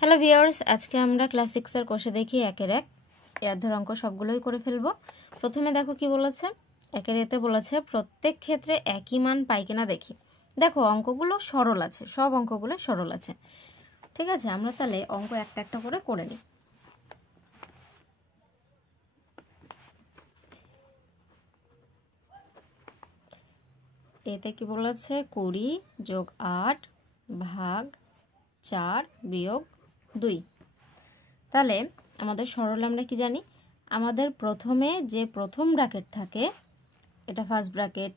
Hello viewers, আজকে আমরা class 6 এর কোষে দেখি একের এক এর ধর অঙ্ক সবগুলোই করে ফেলবো। প্রথমে দেখো কি বলেছে, একের এতে বলেছে প্রত্যেক ক্ষেত্রে একই মান পাই কিনা দেখি। দেখো অঙ্কগুলো সরল আছে, সব অঙ্কগুলো সরল আছে। ঠিক আছে, আমরা তাহলে অঙ্ক একটা একটা করে নিই। এতে কি বলেছে 20 যোগ 8 ভাগ 4 বিয়োগ 2। তাহলে আমাদের সরল আমরা কি জানি, আমাদের প্রথমে যে প্রথম ব্র্যাকেট থাকে এটা ফার্স্ট ব্র্যাকেট,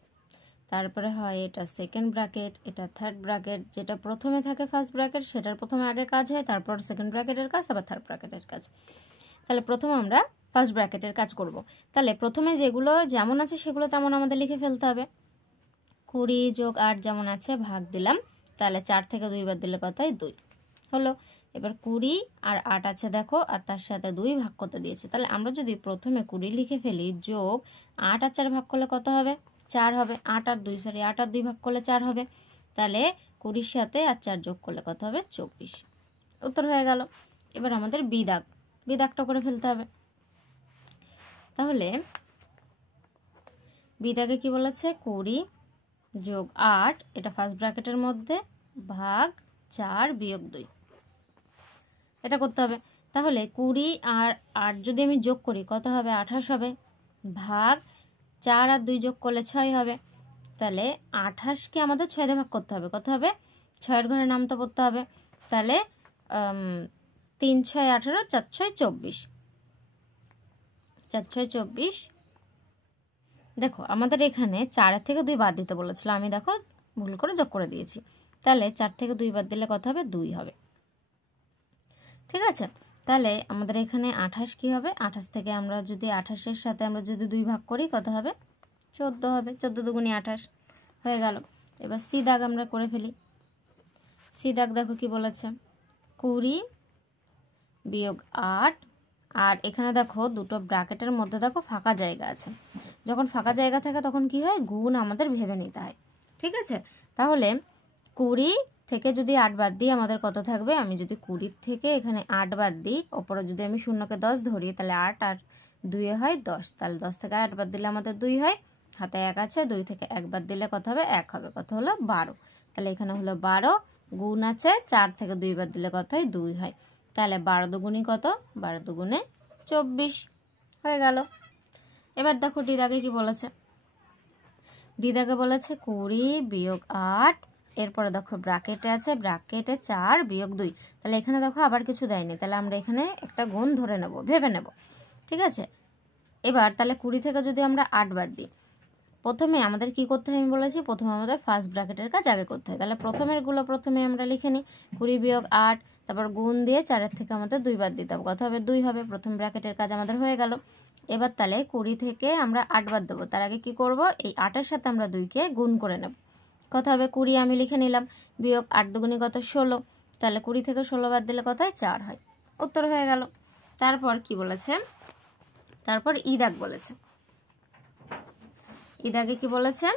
তারপরে হয় এটা সেকেন্ড ব্র্যাকেট, এটা থার্ড ব্র্যাকেট। যেটা প্রথমে থাকে ফার্স্ট ব্র্যাকেট সেটার প্রথমে আগে কাজ হয়, তারপর সেকেন্ড ব্র্যাকেটের কাজ, আবার থার্ড ব্র্যাকেটের কাজ। তাহলে প্রথম আমরা ফার্স্ট ব্র্যাকেটের কাজ করব। তাহলে প্রথমে যেগুলো যেমন আছে সেগুলো তেমন আমাদের লিখে ফেলতে হবে। 20 যোগ 8 যেমন আছে ভাগ দিলাম, তাহলে 4 থেকে 2 বার দিলে কত হয় 2 হলো। এবার 20 আর 8 আছে দেখো, আর তার সাথে 2 ভাগ করতে দিয়েছে। তাহলে আমরা যদি প্রথমে 20 লিখে ফেলি, যোগ 8 আর 4 ভাগ করলে কত হবে 4 হবে। 8 আর 2 ভাগ করলে 4 হবে। তাহলে 20 সাথে আর 4 যোগ করলে কত হবে 24। উত্তর হয়ে গেল। এবার আমাদের বিদাগটা করে ফেলতে হবে। তাহলে বিদাগে কি বলেছে 20 যোগ 8, এটা ফার্স্ট ব্র্যাকেটের মধ্যে, ভাগ 4 বিয়োগ 2, এটা করতে হবে। তাহলে 20 আর 8 যদি আমি যোগ করি কত হবে 28 হবে, ভাগ 4 আর 2 যোগ করলে 6 হবে। তাহলে 28কে আমাদের 6 দিয়ে ভাগ করতে হবে, কত হবে 6 এর ঘরে নাম তো পড়তে হবে। তাহলে 3 6 18, 4 6 24, 4 6 24। দেখো আমাদের এখানে 4 থেকে 2 বাদ দিতে বলেছিল, আমি দেখো ভুল করে যোগ করে দিয়েছি। তাহলে 4 থেকে 2 বাদ দিলে কত হবে 2 হবে। ঠিক আছে, তাহলে আমাদের এখানে 28 কি হবে, 28 থেকে আমরা যদি 28-এর সাথে আমরা যদি 2 ভাগ করি কত হবে 14 হবে। 14 দুগুণে 28 হয়ে গেল। এবার সি দাগ আমরা করে ফেলি। সি দাগ দেখো কি বলেছে 20 বিয়োগ 8, আর এখানে দেখো দুটো ব্র্যাকেটের মধ্যে দেখো ফাঁকা জায়গা আছে। যখন ফাঁকা জায়গা থাকে তখন কি হয়, গুণ আমাদের ভেবে নিতে হয়। ঠিক আছে, তাহলে 20 থেকে যদি 8 বাদ দিই আমাদের কত থাকবে, আমি যদি 20 থেকে এখানে 8 বাদ দিই, ওপরে যদি আমি শূন্যকে 10 ধরি, তাহলে 8 আর 2 হয় 10। তাহলে 10 থেকে 8 বাদ দিলে আমাদের 2 হয়, হাতে 1 আছে, 2 থেকে 1 বাদ দিলে কত হবে 1 হবে, কত হলো 12। তাহলে এখানে হলো 12, গুণ আছে 4 থেকে 2 বাদ দিলে কত হয় 2 হয়। তাহলে 12 দুগুণই কত, 12 দুগুণে 24 হয়ে গেল। এবার দেখো ডি দাগে কি বলেছে, ডি দাগে বলেছে 20 বিয়োগ 8, এরপরে দেখো ব্র্যাকেটে আছে, ব্র্যাকেটে 4 বিয়োগ 2। তাহলে এখানে দেখো আবার কিছু দেয়নি, তাহলে আমরা এখানে একটা গুণ ধরে নেব, ভেবে নেব। ঠিক আছে, এবার তাহলে 20 থেকে যদি আমরা 8 বাদ দিই, প্রথমে আমাদের কি করতে হয়, আমি বলেছি প্রথমে আমাদের ফার্স্ট ব্র্যাকেটের কাজ আগে করতে হয়। তাহলে প্রথমেরগুলো প্রথমে আমরা লিখে নিই, 20 বিয়োগ 8, তারপর গুণ দিয়ে 4-এর থেকে আমাদের 2 বাদ দিতে হবে, কত হবে 2 হবে। প্রথম ব্র্যাকেটের কাজ আমাদের হয়ে গেল। এবার তাহলে 20 থেকে আমরা 8 বাদ দেবো, তার আগে কি করব, এই 8-এর সাথে আমরা 2কে গুণ করে নেব, কত হবে 20 আমি লিখে নিলাম, বিয়োগ 8 দুগুণি কত 16। তাহলে 20 থেকে 16 বাদ দিলে কত হয় 4 হয়। উত্তর হয়ে গেল। তারপর কি বলেছে, তারপর ই দাগ বলেছে, ই দাগে কি বলেছে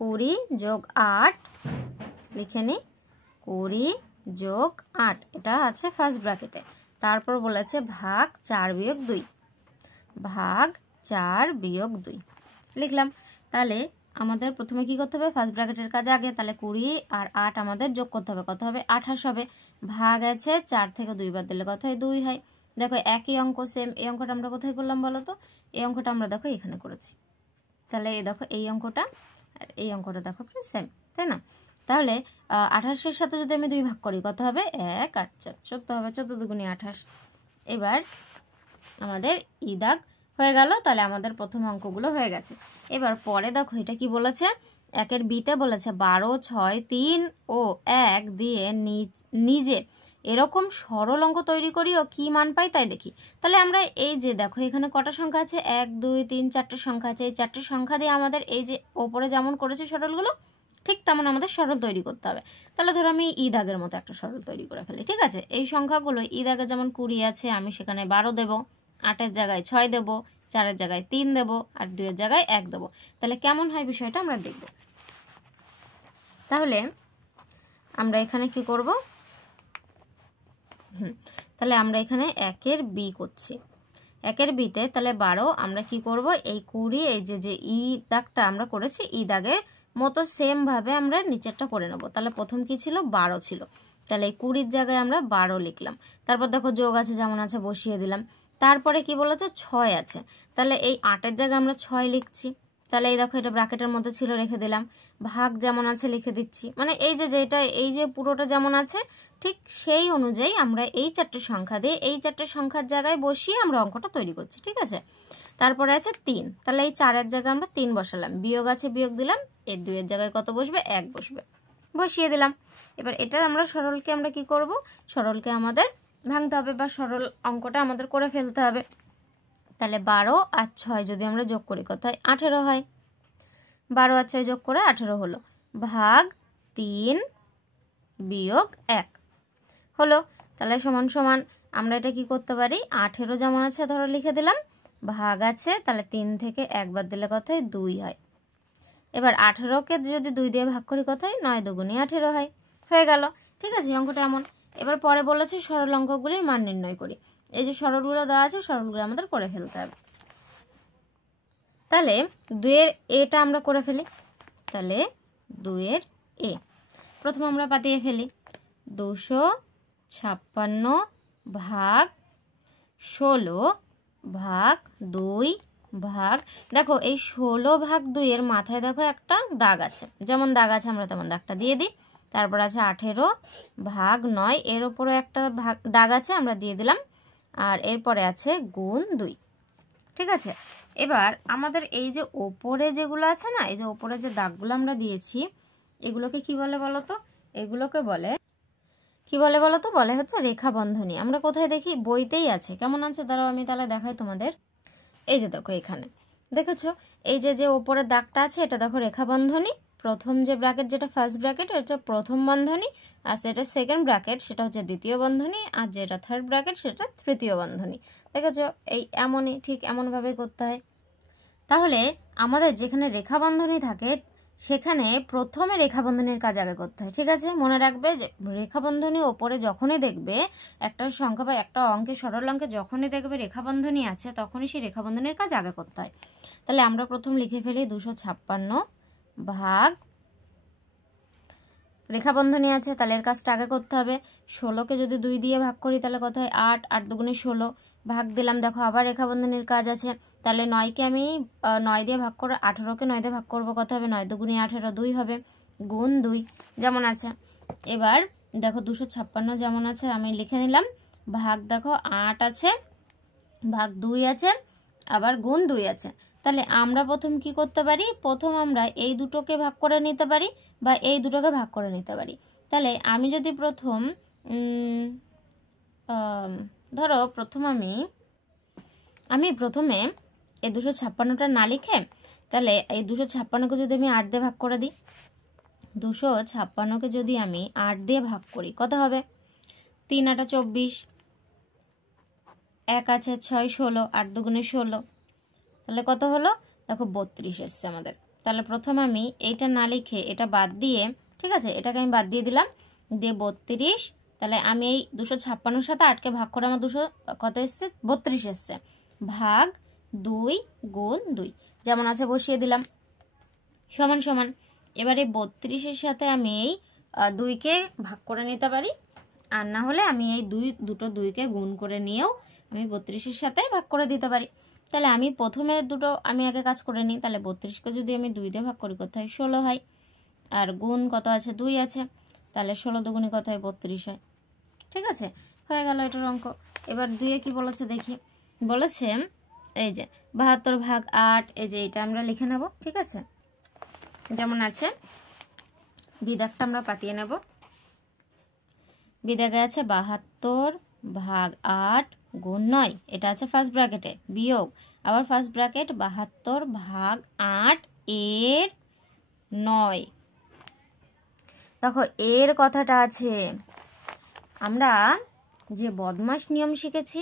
20 যোগ 8, লিখে নি 20 যোগ 8, এটা আছে ফার্স্ট ব্র্যাকেটে। তারপর বলেছে ভাগ 4 বিয়োগ 2, ভাগ 4 বিয়োগ 2 লিখলাম। তাহলে আমাদের প্রথমে কি করতে হবে, ফার্স্ট ব্র্যাকেটের কাজ আগে। তাহলে 20 আর 8 আমাদের যোগ করতে হবে, কত হবে 28 হবে। ভাগ আছে 4 থেকে 2 বাদ দিলে কত হয় 2 হয়। দেখো একই অঙ্ক সেম, এই অঙ্কটা আমরা কোথায় করলাম বলো তো, এই অঙ্কটা আমরা দেখো এখানে করেছি। তাহলে এই দেখো এই অঙ্কটা আর এই অঙ্কটা দেখো সেম, তাই না। তাহলে 28-এর সাথে যদি আমি 2 ভাগ করি কত হবে 1 আর 4 14 হবে, 14 দুগুণে 28। এবার আমাদের ই দাগ হয়ে গেল। তাহলে আমাদের প্রথম অঙ্কগুলো হয়ে গেছে। এবার পরে দেখো এটা কি বলেছে, একের বিতে বলেছে 12, 6, 3 ও 1 দিয়ে নিজে এরকম সরল অঙ্ক তৈরি করি ও কি মান পাই তাই দেখি। তাহলে আমরা এই যে দেখো এখানে কটা সংখ্যা আছে, 1 2 3 4টে সংখ্যা আছে, এই 4টে সংখ্যা দিয়ে আমাদের এই যে ওপরে যেমন করেছে সরলগুলো ঠিক তেমন আমাদের সরল তৈরি করতে হবে। তাহলে ধরো আমি ই দাগের মতো একটা সরল তৈরি করে ফেলি। ঠিক আছে, এই সংখ্যাগুলো ই দাগে যেমন 20 আছে, আমি সেখানে 12 দেবো, 8-এর জায়গায় 6 দেবো, 4-এর জায়গায় 3 দেবো, আর 2-এর জায়গায় 1 দেবো। তাহলে কেমন হয় বিষয়টা আমরা দেখব। তাহলে আমরা এখানে কি করব, তাহলে আমরা এখানে 1-এর বি করছি। 1-এর বিতে তাহলে 12 আমরা কি করব, এই 20 এই যে ই দাগটা আমরা করেছি, ই দাগের মতো সেমভাবে আমরা নিচেরটা করে নেব। তাহলে প্রথম কি ছিল, 12 ছিল, তাহলে এই 20-র জায়গায় আমরা 12 লিখলাম। তারপর দেখো যোগ আছে যেমন আছে বসিয়ে দিলাম। তারপরে কি বলেছে, 6 আছে, তাহলে এই 8-এর জায়গায় আমরা 6 লিখছি। তাহলে এই দেখো এটা ব্র্যাকেটের মধ্যে ছিল, রেখে দিলাম। ভাগ যেমন আছে লিখে দিচ্ছি, মানে এই যে যেটা এই যে পুরোটা যেমন আছে ঠিক সেই অনুযায়ী আমরা এই 4টে সংখ্যা দিয়ে এই 4টে সংখ্যার জায়গায় বসিয়ে আমরা অঙ্কটা তৈরি করছি, ঠিক আছে। তারপরে আছে 3, তাহলে এই 4-এর জায়গায় আমরা 3 বসালাম, বিয়োগ আছে বিয়োগ দিলাম, এই 2-এর জায়গায় কত বসবে, 1 বসবে, বসিয়ে দিলাম। এবার এটার আমরা সরলকে আমরা কি করব, সরলকে আমাদের ভাঙতে হবে বা সরল অঙ্কটা আমাদের করে ফেলতে হবে। তাহলে 12 আর 6 যদি আমরা যোগ করি কত হয়, 18 হয়। 12 আর 6 যোগ করে 18 হলো, ভাগ 3 বিয়োগ 1 হলো। তাহলে সমান সমান আমরা এটা কি করতে পারি, 18 যেমন আছে ধরো লিখে দিলাম, ভাগ আছে, তাহলে 3 থেকে 1 বাদ দিলে কত হয়, 2 হয়। এবার 18কে যদি 2 দিয়ে ভাগ করি কত হয়, 9 দুগুণে 18 হয়, হয়ে গেল। ঠিক আছে, অঙ্কটা এমন। এবার পরে বলেছে সরল অঙ্কগুলির মান নির্ণয় করি। এই যে সরলগুলো দেওয়া আছে, সরলগুলো আমাদের করে ফেলতে হবে। তাহলে 2-এর এটা আমরা করে ফেলি। তাহলে 2-এর এ প্রথমে আমরা পাতিয়ে ফেলি, 256 ভাগ 16 ভাগ 2 ভাগ, দেখো এই 16 ভাগ 2-এর মাথায় দেখো একটা দাগ আছে, যেমন দাগ আছে আমরা তেমন দাগটা দিয়ে দিই। তারপর আছে 18 ভাগ 9, এর উপরে একটা দাগ আছে আমরা দিয়ে দিলাম, আর এরপরে আছে গুণ 2, ঠিক আছে। এবার আমাদের এই যে ওপরে যেগুলো আছে না, এই যে ওপরে যে দাগগুলো আমরা দিয়েছি, এগুলোকে কি বলে বলো তো, এগুলোকে বলে কি বলে বলো তো, বলে হচ্ছে রেখা বন্ধনী। আমরা কোথায় দেখি, বইতেই আছে। কেমন আছে দাঁড়াও আমি তাহলে দেখাই তোমাদের। এই যে দেখো এখানে দেখেছো, এই যে ওপরের দাগটা আছে এটা দেখো রেখা বন্ধনী। প্রথম যে ব্র্যাকেট যেটা ফার্স্ট ব্র্যাকেট এটা হচ্ছে প্রথম বন্ধনী, আর যেটা সেকেন্ড ব্র্যাকেট সেটা হচ্ছে দ্বিতীয় বন্ধনী, আর যেটা থার্ড ব্র্যাকেট সেটা তৃতীয় বন্ধনী। দেখেছো, এই এমনই ঠিক এমনভাবেই করতে হয়। তাহলে আমাদের যেখানে রেখা বন্ধনী থাকে সেখানে প্রথমে রেখা বন্ধনীর কাজ আগে করতে হয়, ঠিক আছে। মনে রাখবে যে রেখা বন্ধনী ওপরে যখনই দেখবে একটা সংখ্যা বা একটা অঙ্কে সরল অঙ্কে যখনই দেখবে রেখা বন্ধনী আছে তখনই সেই রেখা বন্ধনীর কাজ আগে করতে হয়। তাহলে আমরা প্রথম লিখে ফেলি 256 ভাগ, রেখা বন্ধনী আছে তাহলে এর কাজটা আগে করতে হবে। 16কে যদি 2 দিয়ে ভাগ করি তাহলে কত হয়, 8, 8 দুগুণে 16, ভাগ দিলাম, দেখো আবার রেখা বন্ধনীর কাজ আছে। তাহলে 9কে আমি 9 দিয়ে ভাগ করে 18কে 9 দিয়ে ভাগ করবো, কত হবে, 9 দুগুণে 18, 2 হবে, গুণ 2 যেমন আছে। এবার দেখো 256 যেমন আছে আমি লিখে নিলাম, ভাগ দেখো 8 আছে, ভাগ 2 আছে, আবার গুণ 2 আছে। তাহলে আমরা প্রথম কি করতে পারি, প্রথম আমরা এই দুটোকে ভাগ করে নিতে পারি বা এই দুটোকে ভাগ করে নিতে পারি। তাহলে আমি যদি প্রথম ধরো প্রথম আমি প্রথমে এই 256টা না লিখে তাহলে এই 256কে যদি আমি 8 দিয়ে ভাগ করে দিই, 256কে যদি আমি 8 দিয়ে ভাগ করি কত হবে, 3 8 24, 1 আছে 6 16, 8 দুগুণে 16, তাহলে কত হলো, দেখো 32 এসছে আমাদের। তাহলে প্রথম আমি এইটা না লিখে এটা বাদ দিয়ে, ঠিক আছে, এটাকে আমি বাদ দিয়ে দিলাম, দিয়ে 32, তাহলে আমি এই 256-র সাথে 8কে ভাগ করে আমার 200 কত এসছে, 32 এসছে, ভাগ 2 গুণ 2 যেমন আছে বসিয়ে দিলাম, সমান সমান। এবারে 32-এর সাথে আমি এই 2কে ভাগ করে নিতে পারি, আর না হলে আমি এই দুটো 2কে গুণ করে নিয়েও আমি 32-এর সাথে ভাগ করে দিতে পারি। তাহলে আমি প্রথমে দুটো আমি আগে কাজ করে নিই। তাহলে 32কে যদি আমি 2 দিয়ে ভাগ করি কত হয়, 16 হয়, আর গুণ কত আছে, 2 আছে, তাহলে 16 দুগুণে কত হয়, 32 হয়। ঠিক আছে, হয়ে গেল এটার অঙ্ক। এবার 2-এ কি বলেছে দেখি, বলেছে এই যে 72 ভাগ 8, এই যে এটা আমরা লিখে নেব, ঠিক আছে, যেমন আছে। বিদাগটা আমরা পাতিয়ে নেব, বিদাগে আছে 72 ভাগ 8 গুণ 9, এটা আছে ফার্স্ট ব্র্যাকেটে, বিয়োগ আবার ফার্স্ট ব্র্যাকেট 72 ভাগ 8 এর 9। দেখো এর কথাটা আছে, আমরা যে বদমাশ নিয়ম শিখেছি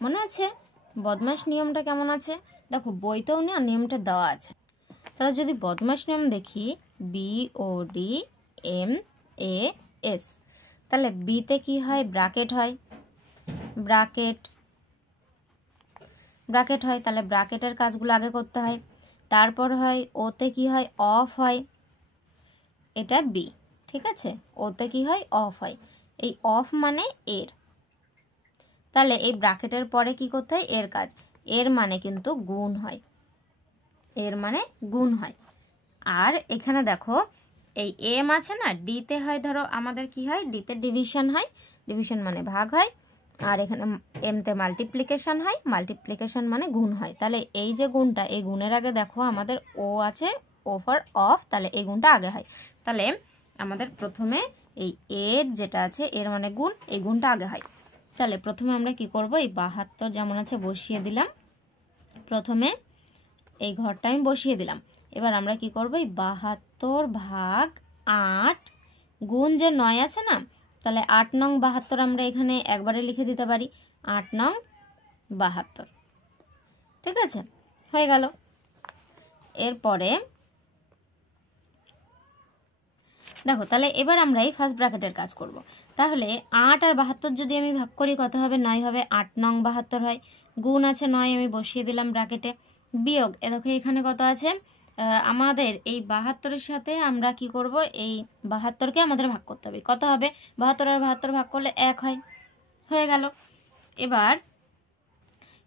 মনে আছে, বদমাশ নিয়মটা কেমন আছে, দেখো বইতেও না নিয়মটা দেওয়া আছে। তাহলে যদি বদমাশ নিয়ম দেখি, BODMAS, তাহলে বিতে কি হয়, ব্র্যাকেট হয়, ব্র্যাকেট হয়, তাহলে ব্র্যাকেটের কাজগুলো আগে করতে হয়। তারপর হয় ওতে কি হয়, অফ হয়, এটা বি, ঠিক আছে। ওতে কি হয়, অফ হয়, এই অফ মানে এর, তাহলে এই ব্র্যাকেটের পরে কি করতে হয়, এর কাজ, এর মানে কিন্তু গুণ হয়, এর মানে গুণ হয়। আর এখানে দেখো এই এম আছে না, ডিতে হয় ধরো আমাদের কি হয়, ডিতে ডিভিশন হয়, ডিভিশন মানে ভাগ হয়, আর এখানে এমতে মাল্টিপ্লিকেশন হয়, মাল্টিপ্লিকেশন মানে গুণ হয়। তাহলে এই যে গুণটা, এই গুণের আগে দেখো আমাদের ও আছে, ও ফর অফ, তাহলে এই গুণটা আগে হয়। তাহলে আমাদের প্রথমে এই এর যেটা আছে, এর মানে গুণ, এই গুণটা আগে হয়। তাহলে প্রথমে আমরা কি করব, এই 72 যেমন আছে বসিয়ে দিলাম, প্রথমে এই ঘরটা আমি বসিয়ে দিলাম। এবার আমরা কি করব, এই 72 ভাগ 8 গুণ যে 9 আছে না, তাহলে 8 নং 72 আমরা এখানে একবারে লিখে দিতে পারি, 8 নং 72, ঠিক আছে, হয়ে গেল। এরপরে দেখো, তাহলে এবার আমরা এই ফার্স্ট ব্র্যাকেটের কাজ করব। তাহলে 8 আর 72 যদি আমি ভাগ করি কত হবে, 9 হবে, 8 নং 72 হয়, গুণ আছে 9 আমি বসিয়ে দিলাম ব্র্যাকেটে, বিয়োগ দেখো এখানে কত আছে, আমাদের এই 72-এর সাথে আমরা কি করব, এই 72-কে আমাদের ভাগ করতে হবে, কত হবে, 72 আর 72 ভাগ করলে 1 হয়, হয়ে গেল। এবার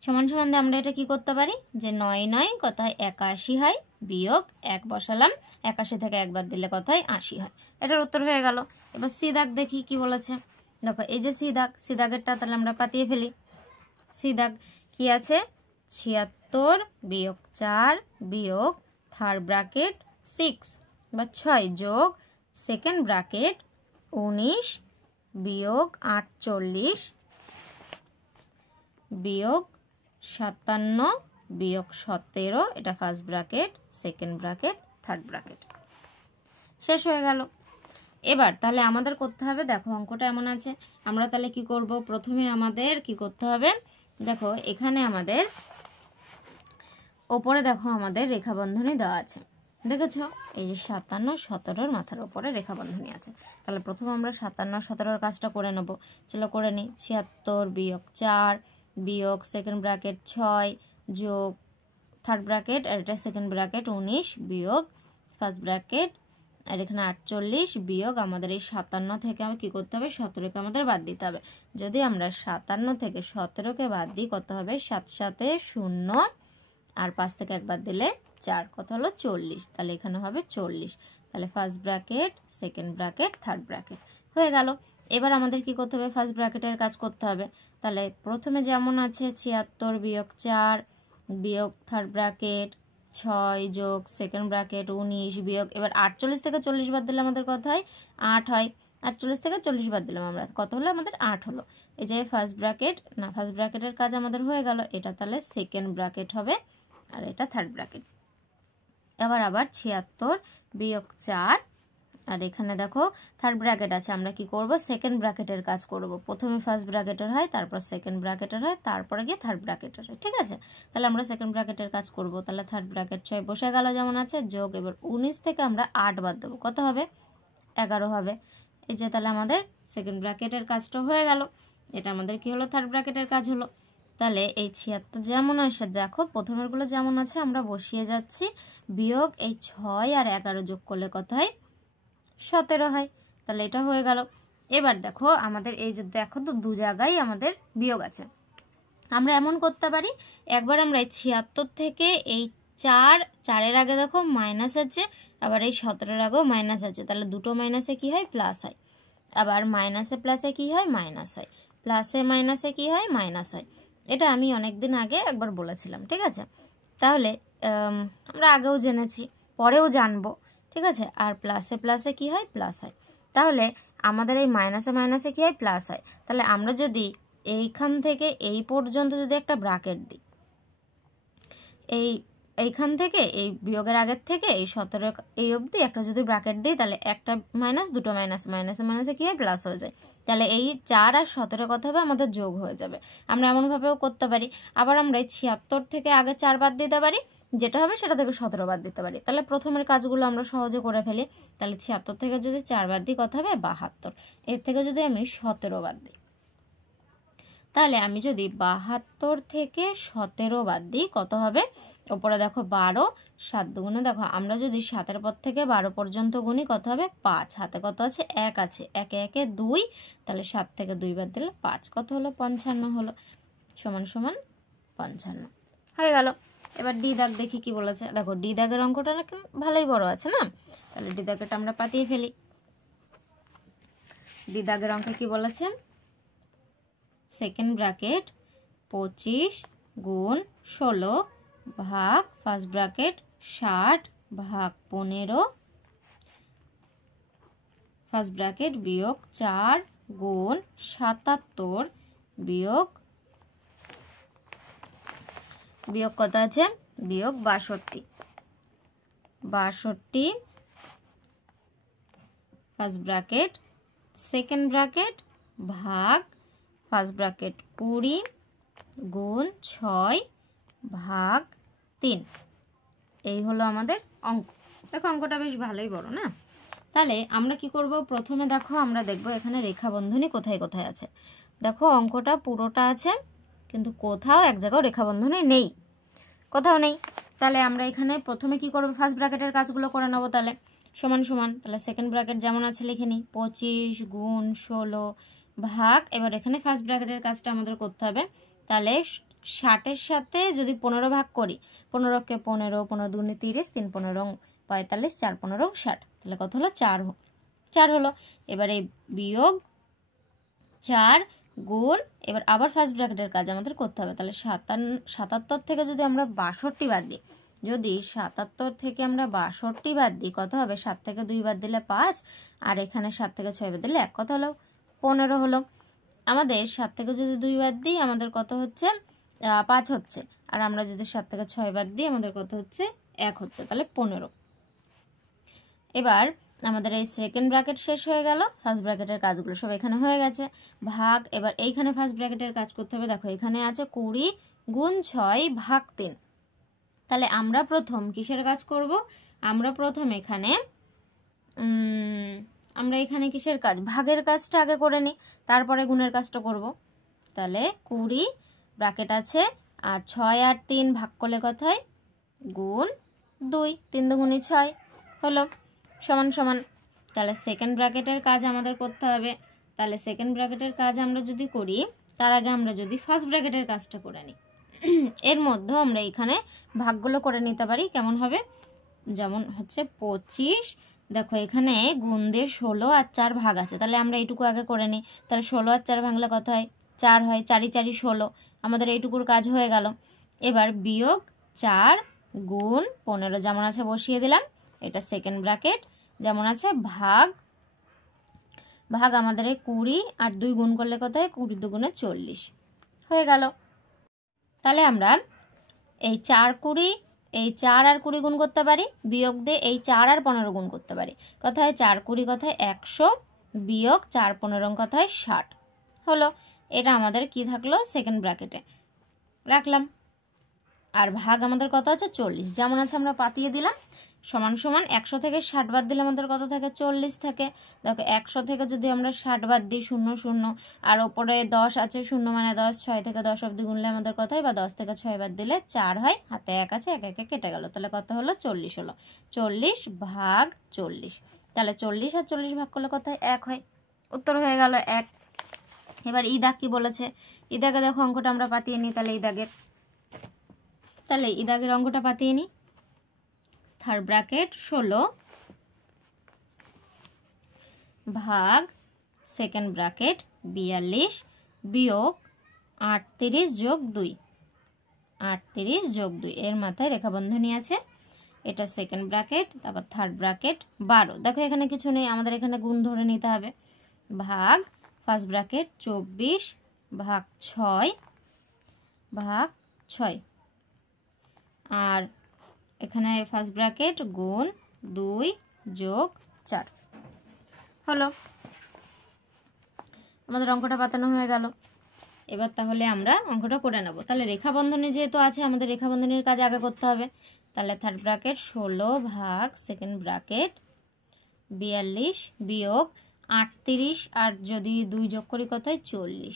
সমান সমান দিয়ে আমরা এটা কি করতে পারি, যে 9 9 কত হয়, 81 হয়, বিয়োগ 1 বসালাম, 81 থেকে একবার দিলে কত হয়, 80 হয়, এটার উত্তর হয়ে গেল। এবার সি দাগ দেখি কি বলেছে, দেখো এই যে সি দাগ, সি দাগেরটা তাহলে আমরা পাতিয়ে ফেলি। সি দাগ কি আছে, 76 বিয়োগ 4 বিয়োগ থার্ড ব্র্যাকেট 6 বা 6 যোগ সেকেন্ড ব্র্যাকেট 19 বিয়োগ 48 বিয়োগ 57 বিয়োগ 17, এটা first bracket, second bracket, third bracket, শেষ হয়ে গেল। এবার তাহলে আমাদের করতে হবে, দেখো অঙ্কটা এমন আছে, আমরা তাহলে কি করব, প্রথমে আমাদের কি করতে হবে, দেখো এখানে আমাদের ওপরে দেখো আমাদের রেখা বন্ধনী দেওয়া আছে, দেখেছো এই যে 57 17-র মাথার ওপরে রেখা বন্ধনী আছে। তাহলে প্রথমে আমরা 57 17-র কাজটা করে নেব, চলো করে নিই। 76 বিয়োগ 4 বিয়োগ সেকেন্ড ব্র্যাকেট 6 যোগ থার্ড ব্র্যাকেট, আর এটা সেকেন্ড ব্র্যাকেট 19 বিয়োগ ফার্স্ট ব্র্যাকেট, আর এখানে 48 বিয়োগ আমাদের এই 57 থেকে আমি কি করতে হবে, 17-কে আমাদের বাদ দিতে হবে। যদি আমরা 57 থেকে 17-কে বাদ দিই কত হবে, 7 7 0 আর 5 থেকে একবার দিলে 4, কত হলো 40, তাহলে এখানে হবে 40। তাহলে first bracket, second bracket, third bracket হয়ে গেল। এবার আমাদের কি করতে হবে, ফার্স্ট ব্র্যাকেটের কাজ করতে হবে। তাহলে প্রথমে যেমন আছে 76 বিয়োগ 4 বিয়োগ থার্ড ব্র্যাকেট 6 যোগ সেকেন্ড ব্র্যাকেট 19 বিয়োগ, এবার 48 থেকে 40 বাদ দিলে আমাদের কত হয়, 8 হয়, 48 থেকে 40 বাদ দিলাম আমরা, কত হলো আমাদের 8 হলো। এই যে ফার্স্ট ব্র্যাকেট, না ফার্স্ট ব্র্যাকেটের কাজ আমাদের হয়ে গেল, এটা তাহলে সেকেন্ড ব্র্যাকেট হবে, আর এটা থার্ড ব্র্যাকেট। এবার আবার 76 বিয়োগ 4, আর এখানে দেখো থার্ড ব্র্যাকেট আছে, আমরা কি করব, সেকেন্ড ব্র্যাকেটের কাজ করব। প্রথমে ফার্স্ট ব্র্যাকেটের হয়, তারপর সেকেন্ড ব্র্যাকেটের হয়, তারপরে গিয়ে থার্ড ব্র্যাকেটের হয়, ঠিক আছে। তাহলে আমরা সেকেন্ড ব্র্যাকেটের কাজ করব, তাহলে থার্ড ব্র্যাকেট 6 বসে গেল যেমন আছে, যোগ এবার 19 থেকে আমরা 8 বাদ দেবো, কত হবে, 11 হবে। এই যে তাহলে আমাদের সেকেন্ড ব্র্যাকেটের কাজটা হয়ে গেল, এটা আমাদের কি হলো, থার্ড ব্র্যাকেটের কাজ হলো। তাহলে এই 76 যেমন আসে, দেখো প্রথমেরগুলো যেমন আছে আমরা বসিয়ে যাচ্ছি, বিয়োগ এই 6 আর 11 যোগ করলে কত হয়, 17 হয়, তাহলে এটা হয়ে গেল। এবার দেখো আমাদের এই যে দেখো তো দু জায়গায় আমাদের বিয়োগ আছে, আমরা এমন করতে পারি, একবার আমরা এই 76 থেকে এই 4-4-এর আগে দেখো মাইনাস আছে, আবার এই 17-এর আগেও মাইনাস আছে, তাহলে দুটো মাইনাসে কি হয়, প্লাস হয়, আবার মাইনাসে প্লাসে কি হয়, মাইনাস হয়, প্লাসে মাইনাসে কি হয়, মাইনাস হয়। এটা আমি অনেক দিন আগে একবার বলেছিলাম, ঠিক আছে। তাহলে আমরা আগেও জেনেছি, পরেও জানবো, ঠিক আছে। আর প্লাসে প্লাসে কি হয়, প্লাস হয়, তাহলে আমাদের এই মাইনাসে মাইনাসে কি হয়, প্লাস হয়। তাহলে আমরা যদি এইখান থেকে এই পর্যন্ত যদি একটা ব্র্যাকেট দিই, এই এইখান থেকে এই বিয়োগের আগের থেকে এই 17 এই অবধি একটা যদি ব্র্যাকেট দিই তাহলে একটা মাইনাস, দুটো মাইনাস, মাইনাসে মাইনাসে কী হয় প্লাস হয়ে যায়। তাহলে এই 4 আর 17 কথা হবে আমাদের যোগ হয়ে যাবে। আমরা এমনভাবেও করতে পারি। আবার আমরা এই 76 থেকে আগে 4 বাদ দিতে পারি, যেটা হবে সেটা থেকে 17 বাদ দিতে পারি। তাহলে প্রথমের কাজগুলো আমরা সহজে করে ফেলি। তাহলে 76 থেকে যদি 4 বাদ দিই কথা হবে 72। এর থেকে যদি আমি 17 বাদ দিই, তাহলে আমি যদি 72 থেকে 17 বাদ দিই কত হবে? ওপরে দেখো 12, 7 দুগুণে দেখো আমরা যদি 7-এর পর থেকে 12 পর্যন্ত গুণি কত হবে? 5। হাতে কত আছে? 1 আছে, 1 একে 2, তাহলে 7 থেকে 2 বাদ দিলে 5, কত হলো? 55 হলো, সমান সমান 55 হয়ে গেল। এবার ডি দাগ দেখি কি বলেছে। দেখো ডি দাগের অঙ্কটা না ভালোই বড় আছে না, তাহলে ডি দাগেরটা আমরা পাতিয়ে ফেলি। ডি দাগের অঙ্কে কি বলেছে? সেকেন্ড ব্র্যাকেট 25 গুণ 16 ভাগ ফার্স্ট ব্র্যাকেট 60 ভাগ 15 ফার্স্ট ব্র্যাকেট বিয়োগ 4 গুণ 77 বিয়োগ কত আছে? বিয়োগ 62 ফার্স্ট ব্র্যাকেট সেকেন্ড ব্র্যাকেট ভাগ ফার্স্ট ব্র্যাকেট 20 গুণ 6 ভাগ 3। এই হলো আমাদের অঙ্ক। দেখো অঙ্কটা বেশ ভালোই বড় না। তাহলে আমরা কি করব? প্রথমে দেখো আমরা দেখব এখানে রেখা বন্ধনী কোথায় কোথায় আছে। দেখো অঙ্কটা পুরোটা আছে, কিন্তু কোথাও এক জায়গাও রেখা বন্ধনী নেই, কোথাও নেই। তাহলে আমরা এখানে প্রথমে কি করব? ফার্স্ট ব্র্যাকেটের কাজগুলো করে নেব। তাহলে সমান সমান, তাহলে সেকেন্ড ব্র্যাকেট যেমন আছে লিখে নিই, 25 গুণ 16 ভাগ, এবার এখানে ফার্স্ট ব্র্যাকেটের কাজটা আমাদের করতে হবে। তাহলে 60-এর সাথে যদি 15 ভাগ করি, 15কে 15, 15 দুগুণে 30, 3 15 45, 4 15 60, তাহলে কত হলো? 4 হলো। এবারে বিয়োগ 4 গুণ, এবার আবার ফার্স্ট ব্র্যাকেটের কাজ আমাদের করতে হবে। তাহলে 77 থেকে যদি আমরা 62 বাদ দিই, যদি 77 থেকে আমরা 62 বাদ দিই কত হবে? 7 থেকে 2 বাদ দিলে 5, আর এখানে 7 থেকে 6 বাদ দিলে 1, কত হলো? 15 হলো। আমাদের 7 থেকে যদি 2 বাদ দিই আমাদের কত হচ্ছে? 5 হচ্ছে। আর আমরা যদি 7 থেকে 6 বাদ দিই আমাদের কত হচ্ছে? 1 হচ্ছে, তাহলে 15। এবার আমাদের এই সেকেন্ড ব্র্যাকেট শেষ হয়ে গেল, ফার্স্ট ব্র্যাকেটের কাজগুলো সব এখানে হয়ে গেছে। ভাগ, এবার এইখানে ফার্স্ট ব্র্যাকেটের কাজ করতে হবে। দেখো এখানে আছে 20 গুণ 6 ভাগ 3। তাহলে আমরা প্রথম কিসের কাজ করব? আমরা প্রথম এখানে কিসের কাজ? ভাগের কাজটা আগে করে নিই, তারপরে গুণের কাজটা করব। তাহলে 20 ব্র্যাকেট আছে, আর 6 আর 3 ভাগ করলে কত হয়? গুণ 2, 3 দুগুণে 6 হলো, সমান সমান। তাহলে সেকেন্ড ব্র্যাকেটের কাজ আমাদের করতে হবে। তাহলে সেকেন্ড ব্র্যাকেটের কাজ আমরা যদি করি, তার আগে আমরা যদি ফার্স্ট ব্র্যাকেটের কাজটা করে নিই, এর মধ্যে আমরা এখানে ভাগগুলো করে নিতে পারি। কেমন হবে? যেমন হচ্ছে 25, দেখো এখানে গুণ দিয়ে 16 আর 4 ভাগ আছে, তাহলে আমরা এইটুকু আগে করে নিই। তাহলে 16 আর 4 ভাঙলে কত হয়? 4 হয়, 4 × 4 = 16, আমাদের এইটুকুর কাজ হয়ে গেল। এবার বিয়োগ 4 গুণ 15 যেমন আছে বসিয়ে দিলাম, এটা সেকেন্ড ব্র্যাকেট যেমন আছে, ভাগ আমাদের এই 20 আর 2 গুণ করলে কত হয়? 20 দুগুণে 40 হয়ে গেল। তাহলে আমরা এই 4 আর 20 গুণ করতে পারি, বিয়োগ দিয়ে এই 4 আর 15 গুণ করতে পারি। কথায় 4 20 কথায় 100, বিয়োগ 4 15 কথায় 60 হলো। এটা আমাদের কি থাকলো? সেকেন্ড ব্র্যাকেটে রাখলাম। আর ভাগ আমাদের কত আছে? 40 যেমন আছে আমরা পাতিয়ে দিলাম। সমান সমান 100 থেকে 60 বাদ দিলে আমাদের কত থাকে? 40 থাকে। দেখো 100 থেকে যদি আমরা 60 বাদ দিই 0 0, আর ওপরে 10 আছে 0 মানে 10, 6 থেকে 10 অবধি গুনলে আমাদের কত হয়? বা 10 থেকে 6 বাদ দিলে 4 হয়, হাতে 1 আছে, 1 1 কেটে গেল, তাহলে কত হলো? 40 হলো। 40 ভাগ 40, তাহলে 40 আর 40 ভাগ করলে কত হয়? 1 হয়, উত্তর হয়ে গেল 1। এবার ই দাগ কি বলেছে? ই দাগে দেখো অঙ্কটা আমরা পাতিয়ে নিই। তাহলে ই দাগের অঙ্কটা পাতিয়ে নিই। থার্ড ব্র্যাকেট 16 ভাগ সেকেন্ড ব্র্যাকেট 42 বিয়োগ 38 যোগ 2, 38 যোগ 2 এর মাথায় রেখা বন্ধনী আছে। এটা সেকেন্ড ব্র্যাকেট, তারপর থার্ড ব্র্যাকেট 12। দেখো এখানে কিছু নেই, আমাদের এখানে গুণ ধরে নিতে হবে। ভাগ ফার্স্ট ব্র্যাকেট 24 ভাগ 6 ভাগ 6, আর এখানে ফার্স্ট ব্র্যাকেট গুণ 2 যোগ 4 হলো। আমাদের অঙ্কটা পাতানো হয়ে গেল। এবার তাহলে আমরা অঙ্কটা করে নেব। তাহলে রেখা বন্ধনী যেহেতু আছে, আমাদের রেখা বন্ধনীর কাজ আগে করতে হবে। তাহলে থার্ড ব্র্যাকেট 16 ভাগ সেকেন্ড ব্র্যাকেট 42 বিয়োগ 38, আর যদি 2 যোগ করি কত হয় 40,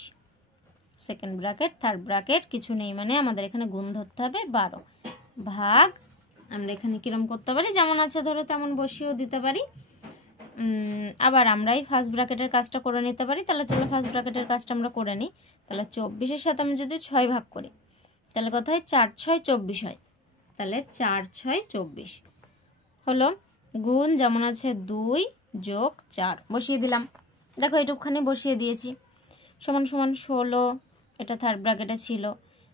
সেকেন্ড ব্র্যাকেট থার্ড ব্র্যাকেট কিছু নেই মানে আমাদের এখানে গুণ ধরতে হবে 12 ভাগ, আমরা এখানে কিরম করতে পারি, যেমন আছে ধরো তেমন বসিয়েও দিতে পারি। আবার আমরাই ফার্স্ট ব্র্যাকেটের কাজটা করে নিতে পারি। তাহলে চলো ফার্স্ট ব্র্যাকেটের কাজটা আমরা করে নিই। তাহলে 24-এর সাথে আমি যদি 6 ভাগ করি তাহলে কত হয় 4 6 24 হয়। তাহলে 4 6 24 হলো। গুণ যেমন আছে 2 যোগ 4 বসিয়ে দিলাম। দেখো এটুকখানি বসিয়ে দিয়েছি। সমান সমান 16, এটা থার্ড ব্র্যাকেটে ছিল,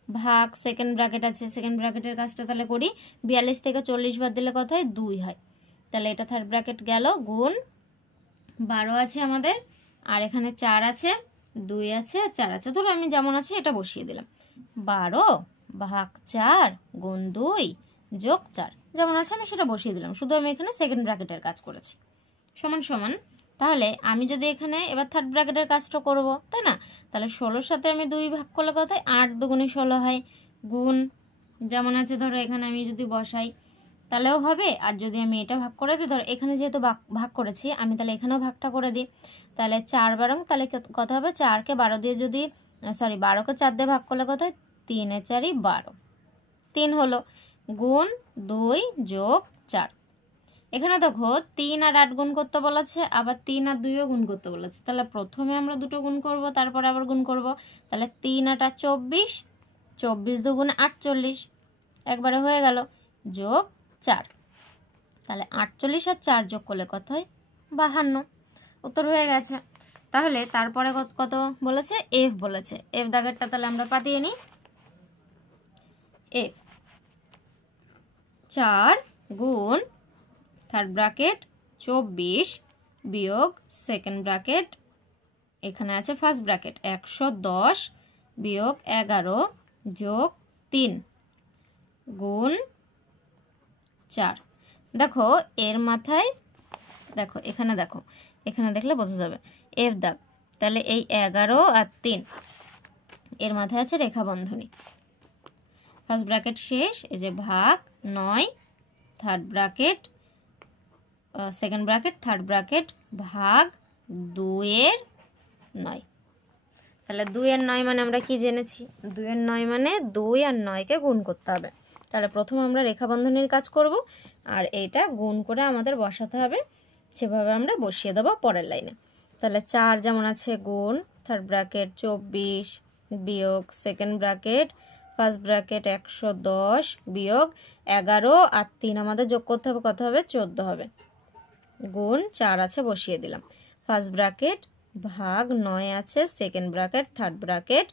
ভাগ সেকেন্ড ব্র্যাকেট আছে, সেকেন্ড ব্র্যাকেটের কাজটা তাহলে করি। 42 থেকে 40 বাদ দিলে কত হয় 2 হয়। তাহলে এটা থার্ড ব্র্যাকেট গেল, গুণ 12 আছে আমাদের, আর এখানে 4 আছে, 2 আছে, 4 আছে, ধরো আমি যেমন আছে এটা বসিয়ে দিলাম। 12 ভাগ 4 গুণ 2 যোগ 4 যেমন আছে আমি সেটা বসিয়ে দিলাম, শুধু আমি এখানে সেকেন্ড ব্র্যাকেটের কাজ করেছি। সমান সমান, তাহলে আমি যদি এখানে এবার থার্ড ব্র্যাকেটের কাজটা করব, তাই না? তাহলে 16-র সাথে আমি 2 ভাগ করলে কত হয় 8 দুগুণে 16 হয়, গুণ যেমন আছে ধরো এখানে আমি যদি বসাই তাহলেও হবে, আর যদি আমি এটা ভাগ করে দিই, ধরো এখানে যেহেতু ভাগ করেছি আমি, তাহলে এখানেও ভাগটা করে দিই। তাহলে 4 বারং, তাহলে কত হবে 4কে 12 দিয়ে যদি 12কে 4 দিয়ে ভাগ করলে কত হয় 3 এ 4 12, 3 হলো। গুণ 2 যোগ 4, এখানে দেখো 3 আর 8 গুণ করতে বলেছে, আবার 3 আর 2ও গুণ করতে বলেছে। তাহলে প্রথমে আমরা দুটো গুণ করব, তারপরে আবার গুণ করব। তাহলে 3 আর 8 24, 24 দুগুণে 48 একবারে হয়ে গেল, যোগ 4। তাহলে 48 আর 4 যোগ করলে কত হয় 52, উত্তর হয়ে গেছে। তাহলে তারপরে কত বলেছে, এফ বলেছে। এফ দাগেরটা তাহলে আমরা পাতিয়ে নিই। এফ 4 গুণ থার্ড ব্র্যাকেট 24 বিয়োগ সেকেন্ড ব্র্যাকেট, এখানে আছে ফার্স্ট ব্র্যাকেট 110 বিয়োগ 11 যোগ 3 গুণ 4। দেখো এর মাথায় দেখো, এখানে দেখো, এখানে দেখলে বোঝা যাবে এফ দাগ। তাহলে এই 11 আর 3 এর মাথায় আছে রেখা বন্ধনী। ফার্স্ট ব্র্যাকেট শেষ, এই যে ভাগ 9 third bracket second bracket third bracket ভাগ 2 এর 9। তাহলে 2 এর 9 মানে আমরা কি জেনেছি, 2 এর 9 মানে 2 আর 9কে গুণ করতে হবে। তাহলে প্রথম আমরা রেখা বন্ধনীর কাজ করব, আর এইটা গুণ করে আমাদের বসাতে হবে, সেভাবে আমরা বসিয়ে দেবো পরের লাইনে। তাহলে 4 যেমন আছে গুণ থার্ড ব্র্যাকেট 24 বিয়োগ সেকেন্ড ব্র্যাকেট ফার্স্ট ব্র্যাকেট 110 বিয়োগ 11 আর 3 আমাদের যোগ করতে হবে, কত হবে 14 হবে, গুণ 4 আছে বসিয়ে দিলাম। ফার্স্ট ব্র্যাকেট ভাগ 9 আছে, সেকেন্ড ব্র্যাকেট থার্ড ব্র্যাকেট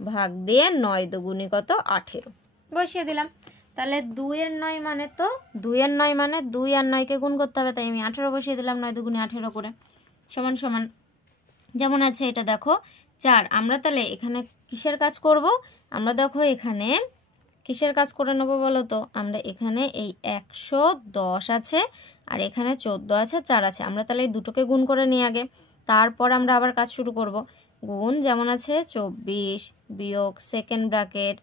ভাগ দিয়ে 9 দুগুণে কত 18 বসিয়ে দিলাম। তাহলে 2 এর 9 মানে, তো 2 এর 9 মানে 2 আর 9কে গুণ করতে হবে, তাই আমি 18 বসিয়ে দিলাম, 9 দুগুণে 18 করে। সমান সমান যেমন আছে এটা দেখো 4। আমরা তাহলে এখানে কিসের কাজ করব, আমরা দেখো এখানে কিসের কাজ করে নেবো বলো তো, আমরা এখানে এই 110 আছে আর এখানে 14 আছে, 4 আছে, আমরা তাহলে এই দুটোকে গুণ করে নিই আগে, তারপর আমরা আবার কাজ শুরু করব। গুণ যেমন আছে 24 বিয়োগ সেকেন্ড ব্র্যাকেট,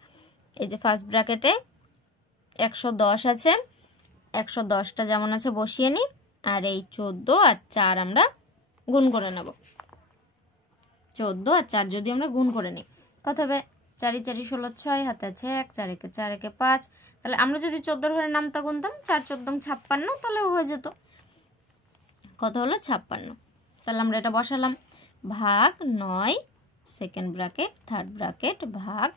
এই যে ফার্স্ট ব্র্যাকেটে 110 আছে, 110টা যেমন আছে বসিয়ে নিই, আর এই 14 আর 4 আমরা গুণ করে নেব। 14 আর 4 যদি আমরা গুণ করে নিই কত হবে, 4 4 16 6 হাতে আছে 1, 4 একে 4 একে 5। তাহলে আমরা যদি 14 ঘরের নামটা গুনতাম 4 14 56, তাহলে হয়ে যেত, কত হলো 56। তাহলে আমরা এটা বসালাম, ভাগ 9 সেকেন্ড ব্র্যাকেট থার্ড ব্র্যাকেট ভাগ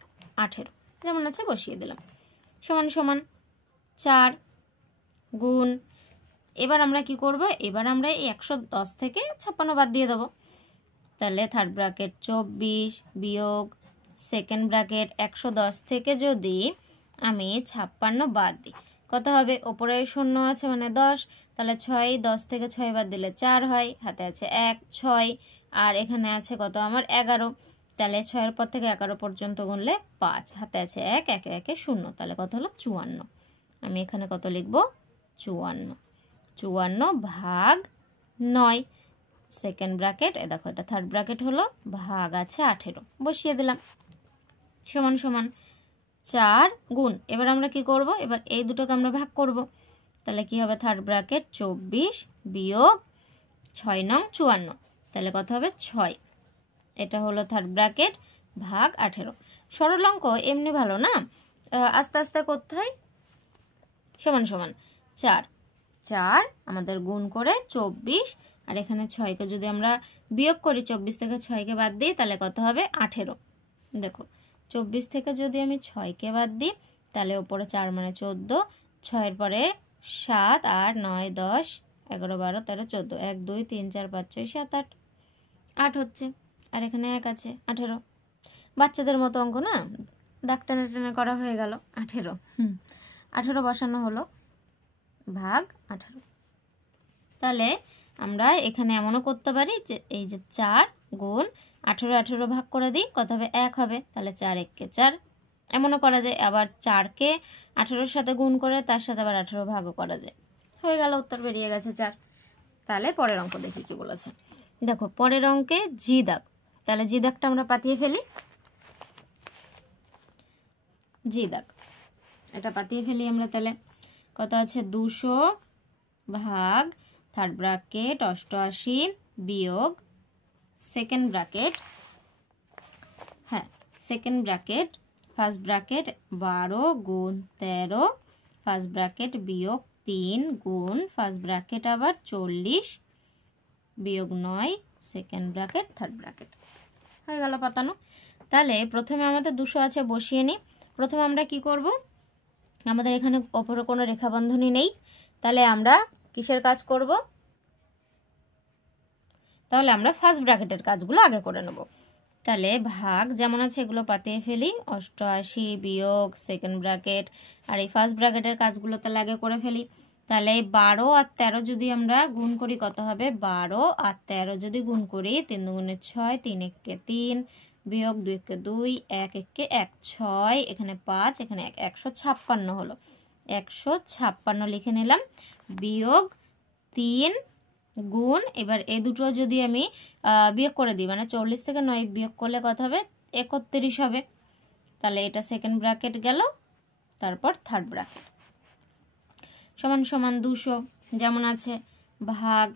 18 যেমন আছে বসিয়ে দিলাম। সমান সমান 4 গুণ, এবার আমরা কি করব, এবার আমরা এই 110 থেকে 56 বাদ দিয়ে দেবো। তাহলে থার্ড ব্র্যাকেট 24 বিয়োগ সেকেন্ড ব্র্যাকেট 110 থেকে যদি আমি 56 বাদ দিই কত হবে, ওপরে 0 আছে মানে 10, তাহলে 6 10 থেকে 6 বাদ দিলে 4 হয়, হাতে আছে 1 6, আর এখানে আছে কত আমার 11, তাহলে 6 এর পর থেকে 11 পর্যন্ত গুনলে 5, হাতে আছে 1 1 1 0, তাহলে কত হলো 54। আমি এখানে কত লিখব 54, 54 ভাগ 9 সেকেন্ড ব্র্যাকেট, এ দেখো এটা থার্ড ব্র্যাকেট হলো, ভাগ আছে 18, বসিয়ে দিলাম সমান সমান 4 গুণ, এবার আমরা কি করব, এবার এই দুটোকে আমরা ভাগ করব, তাহলে কি হবে থার্ড ব্র্যাকেট 24 বিয়োগ 6 নং 54, তাহলে কত হবে 6, এটা হলো থার্ড ব্র্যাকেট ভাগ 18। সরল অঙ্ক এমনি ভালো না, আস্তে আস্তে করতে হয়। সমান সমান 4, 4 আমাদের গুণ করে 24, আর এখানে 6কে যদি আমরা বিয়োগ করি 24 থেকে 6কে বাদ দিই তাহলে কত হবে 18। দেখো 24 থেকে যদি আমি 6কে বাদ দিই তাহলে উপরে 4 মানে 14, 6-এর পরে 7, 8, 9, 10, 11, 12, 13, 14, 1 2 3 4 5 6 7 8, 8 হচ্ছে, আর এখানে 1 আছে 18। বাচ্চাদের মতো অঙ্ক না, দাগ টেনে টেনে করা হয়ে গেল 18। 18 বসানো হলো ভাগ 18। তাহলে আমরা এখানে এমনও করতে পারি যে এই যে 4 গুণ 18, 18 ভাগ করে দিই, কত হবে 1 হবে, তাহলে 4 1 4, এমনও করা যায়। আবার 4কে 18-র সাথে গুণ করে তার সাথে আবার 18 ভাগও করা যায়, হয়ে গেল উত্তর বেরিয়ে গেছে 4। তাহলে পরের অঙ্ক দেখি কি বলেছে। দেখো পরের অঙ্কে জি দাগ, তাহলে জি দাগটা আমরা পাতিয়ে ফেলি। জি দাগ এটা পাতিয়ে ফেলি আমরা, তাহলে কত আছে 200 ভাগ থার্ড ব্র্যাকেট 88 বিয়োগ সেকেন্ড ব্র্যাকেট, হ্যাঁ সেকেন্ড ব্র্যাকেট ফার্স্ট ব্র্যাকেট 12 গুণ 13 ফার্স্ট ব্র্যাকেট বিয়োগ 3 গুণ ফার্স্ট ব্র্যাকেট আবার 40 বিয়োগ 9 সেকেন্ড ব্র্যাকেট থার্ড ব্র্যাকেট, হয়ে গেল পাতানো। তাহলে প্রথমে আমাদের 200 আছে, বসিয়ে নিই। প্রথমে আমরা কি করব, আমাদের এখানে ওপরে কোনো রেখাবন্ধনী নেই, তাহলে আমরা কিসের কাজ করব, তাহলে আমরা ফার্স্ট ব্র্যাকেটের কাজগুলো আগে করে নেব। তাহলে ভাগ যেমন আছে এগুলো পাতিয়ে ফেলি, 88 বিয়োগ সেকেন্ড ব্র্যাকেট, আর এই ফার্স্ট ব্র্যাকেটের কাজগুলো তাহলে আগে করে ফেলি। তাহলে 12 আর 13 যদি আমরা গুণ করি কত হবে, 12 আর 13 যদি গুণ করি 3 দুগুণে 6, 3 একে 3 বিয়োগ 2 একে 2, 1 একে 1, 6 এখানে 5 এখানে 1, 156 হলো, 156 লিখে নিলাম, বিয়োগ 3 গুণ, এবার এই দুটো যদি আমি বিয়োগ করে দিই মানে 40 থেকে 9 বিয়োগ করলে কত হবে 31 হবে, তাহলে এটা সেকেন্ড ব্র্যাকেট গেল, তারপর থার্ড ব্র্যাকেট সমান সমান 200 যেমন আছে, ভাগ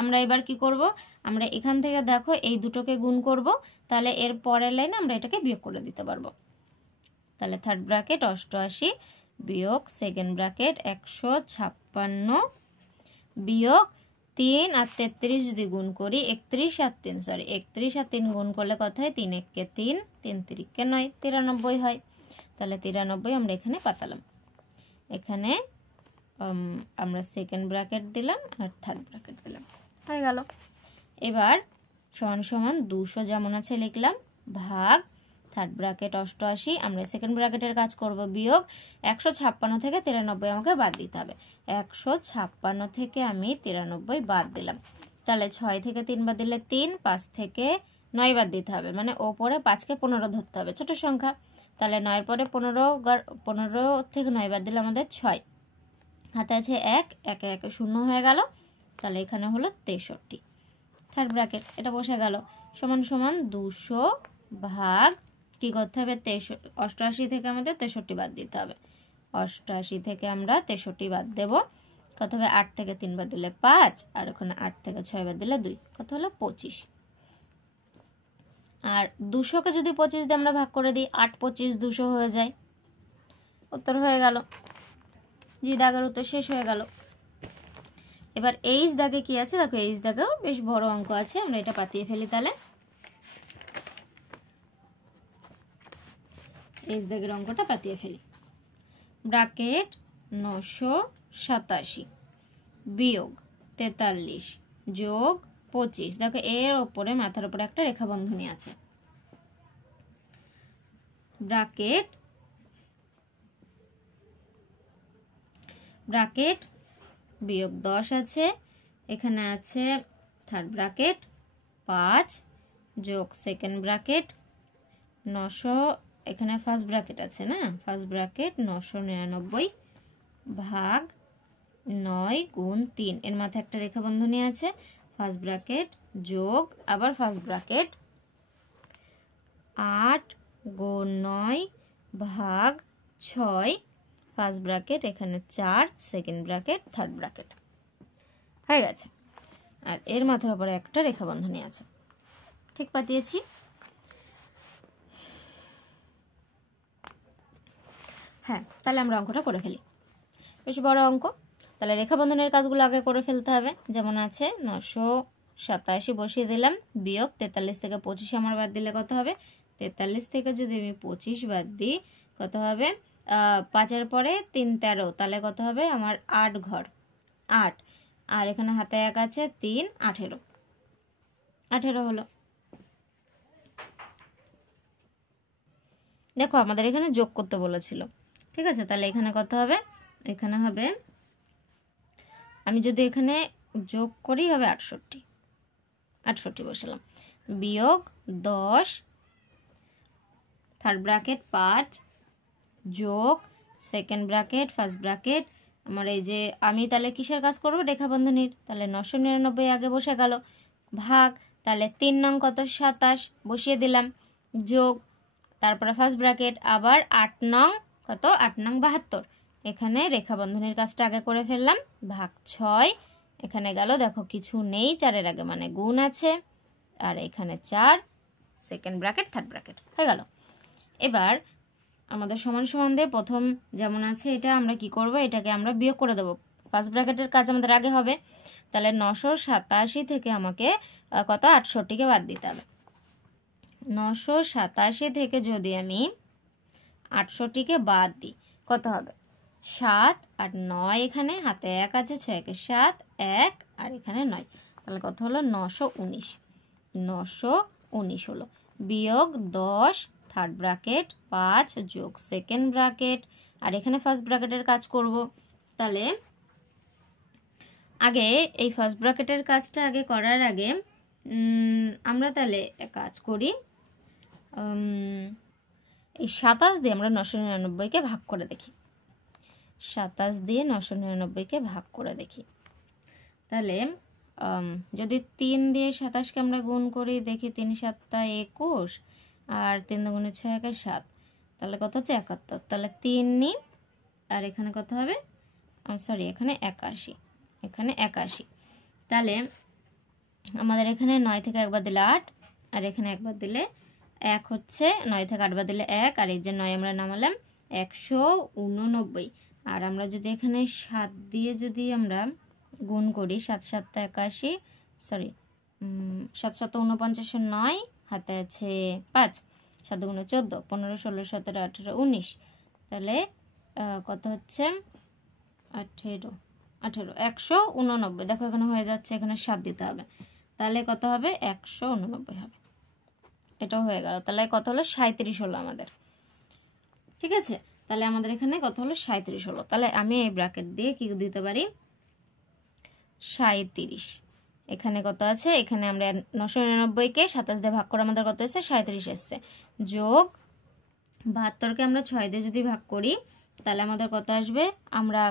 আমরা এবার কি করব, আমরা এখান থেকে দেখো এই দুটোকে গুণ করব, তাহলে এর পরের লাইনে আমরা এটাকে বিয়োগ করে দিতে পারবো। তাহলে থার্ড ব্র্যাকেট 88 বিয়োগ সেকেন্ড ব্র্যাকেট 156 বিয়োগ 3 আর 33 যদি গুণ করি 31 আর 3 গুণ করলে কত হয় 3 একে 3, 3 3কে 9, 93 হয়। তাহলে 93 আমরা এখানে পাতালাম, এখানে আমরা সেকেন্ড ব্র্যাকেট দিলাম আর থার্ড ব্র্যাকেট দিলাম, হয়ে গেল। এবার সমান সমান 200 যেমন আছে লিখলাম, ভাগ থার্ড ব্র্যাকেট 88, আমরা সেকেন্ড ব্র্যাকেটের কাজ করব, বিয়োগ 156 থেকে 93 আমাকে বাদ দিতে হবে, 156 থেকে আমি 93 বাদ দিলাম, তাহলে 6 থেকে 3 বাদ দিলে 3, 5 থেকে 9 বাদ দিতে হবে, মানে ওপরে 5কে 15 ধরতে হবে, ছোট সংখ্যা, তাহলে 9-এর পরে 15 থেকে 9 বাদ দিলে আমাদের 6, হাতে আছে 1, 1 1 0 হয়ে গেল, তাহলে এখানে হলো 63 থার্ড ব্র্যাকেট, এটা বসে গেল। সমান সমান 200 ভাগ কি করতে হবে 88 থেকে আমাদের 63 বাদ দিতে হবে, 88 থেকে আমরা 63 বাদ দেব, কত হবে 8 থেকে 3 বাদ দিলে 5, আর ওখানে 8 থেকে 6 বাদ দিলে 2, কত হলো 25। আর 200কে যদি 25 দিয়ে আমরা ভাগ করে দিই 8 25 200 হয়ে যায়, উত্তর হয়ে গেল, জি দাগের উত্তর শেষ হয়ে গেল। এবার এইচ দাগে কি আছে দেখো, এইচ দাগেও বেশ বড় অঙ্ক আছে, আমরা এটা পাতিয়ে ফেলি। তাহলে এইচ দাগের অঙ্কটা পাতিয়ে ফেলি, ব্র্যাকেট 987 বিয়োগ 43 যোগ 25, দেখো এর ওপরে মাথার উপরে একটা রেখাবন্ধনী আছে, ব্র্যাকেট বিয়োগ 10 আছে, এখানে আছে থার্ড ব্র্যাকেট 5 যোগ সেকেন্ড ব্র্যাকেট 900, এখানে ফার্স্ট ব্র্যাকেট আছে না, ফার্স্ট ব্র্যাকেট 999 ভাগ 9 গুণ 3, এর মাথায় একটা রেখা বন্ধনী আছে, ফার্স্ট ব্র্যাকেট যোগ আবার ফার্স্ট ব্র্যাকেট 8 গুণ 9 ভাগ 6, ফার্স্ট ব্র্যাকেট এখানে 4, সেকেন্ড ব্র্যাকেট থার্ড ব্র্যাকেট হয়ে গেছে। আর এর মাথার উপরে একটা রেখা বন্ধনী আছে, ঠিক পাঠিয়েছি। হ্যাঁ, তাহলে আমরা অঙ্কটা করে ফেলি, বেশ বড় অঙ্ক। তাহলে রেখা বন্ধনের কাজগুলো আগে করে ফেলতে হবে। যেমন আছে 987 বসিয়ে দিলাম, বিয়োগ 43 থেকে 25 আমার বাদ দিলে কত হবে? 43 থেকে যদি আমি 25 বাদ দিই কত হবে? 5-এর পরে 3 13, তাহলে কত হবে আমার? 8 ঘর 8, আর এখানে হাতে 1 আছে 3 18, 18 হলো। দেখো আমাদের এখানে যোগ করতে বলেছিল, ঠিক আছে। তাহলে এখানে কত হবে? এখানে হবে, আমি যদি এখানে যোগ করি হবে 68, 68 বসালাম, বিয়োগ 10 থার্ড ব্র্যাকেট 5 যোগ সেকেন্ড ব্র্যাকেট ফার্স্ট ব্র্যাকেট আমার এই যে আমি তাহলে কিসের কাজ করব? রেখা বন্ধনীর। তাহলে 999 আগে বসে গেল, ভাগ তাহলে 3 নং কত? 27 বসিয়ে দিলাম, যোগ তারপরে ফার্স্ট ব্র্যাকেট আবার 8 নং কত? 8 নং 72, এখানে রেখা বন্ধনীর কাজটা আগে করে ফেললাম, ভাগ 6, এখানে গেল দেখো কিছু নেই 4-এর আগে মানে গুণ আছে, আর এখানে 4 সেকেন্ড ব্র্যাকেট থার্ড ব্র্যাকেট হয়ে গেল। এবার আমাদের সমান সমান দিয়ে প্রথম যেমন আছে এটা আমরা কি করব? এটাকে আমরা বিয়োগ করে দেবো, ফার্স্ট ব্র্যাকেটের কাজ আমাদের আগে হবে। তাহলে 987 থেকে আমাকে কত? 68কে বাদ দিতে হবে। 987 থেকে যদি আমি 68কে বাদ দিই কত হবে? 7 আর 9, এখানে হাতে 1 আছে, 6 কে 7 1, আর এখানে 9, তাহলে কত হলো? 919, 919 হলো, বিয়োগ 10 থার্ড ব্র্যাকেট 5 যোগ সেকেন্ড ব্র্যাকেট, আর এখানে ফার্স্ট ব্র্যাকেটের কাজ করব। তাহলে আগে এই ফার্স্ট ব্র্যাকেটের কাজটা আগে করার আগে আমরা তাহলে কাজ করি, এই 27 দিয়ে আমরা 999কে ভাগ করে দেখি, 27 দিয়ে 999কে ভাগ করে দেখি। তাহলে যদি 3 দিয়ে 27কে আমরা গুণ করি, দেখি 3 7 21, আর 3 দুগুণে 6 একে 7, তাহলে কত হচ্ছে? 71, তাহলে 3 নিই, আর এখানে কত হবে? সরি এখানে 81, এখানে 81, তাহলে আমাদের এখানে 9 থেকে একবার দিলে 8, আর এখানে একবার দিলে 1 হচ্ছে, 9 থেকে 8 বার দিলে 1, আর এই যে 9 আমরা নামালাম 189, আর আমরা যদি এখানে 7 দিয়ে যদি আমরা গুণ করি, 7 7 81, সরি 7 7 49, 9 হাতে আছে 5, 7 গুণে 14 15 16 17 18 19, তাহলে কত হচ্ছে? 18 189, দেখো এখানে হয়ে যাচ্ছে, এখানে 7 দিতে হবে, তাহলে কত হবে? 189 হবে, এটাও হয়ে গেল। তাহলে কত হলো? 37 হলো আমাদের, ঠিক আছে। তাহলে আমাদের এখানে কত হলো? 37 হলো। তাহলে আমি এই ব্র্যাকেট দিয়ে কি দিতে পারি? 37, এখানে কত আছে? এখানে আমরা 999কে 27 দিয়ে ভাগ করে আমাদের কত এসেছে? 37 এসছে, যোগ 72কে আমরা 6 দিয়ে যদি ভাগ করি তাহলে আমাদের কত আসবে? আমরা